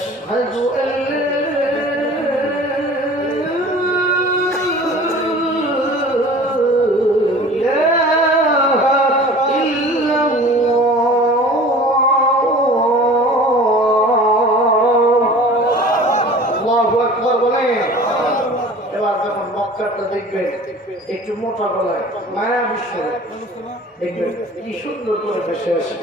أشهد أن لا إله إلا الله الله أكبر বলেন এবার যখন মক্কাটা দেখবেন একটু মোটা গলায় মায়া বিশ্ব দেখবেন কি সুন্দর করে ভেসে আসে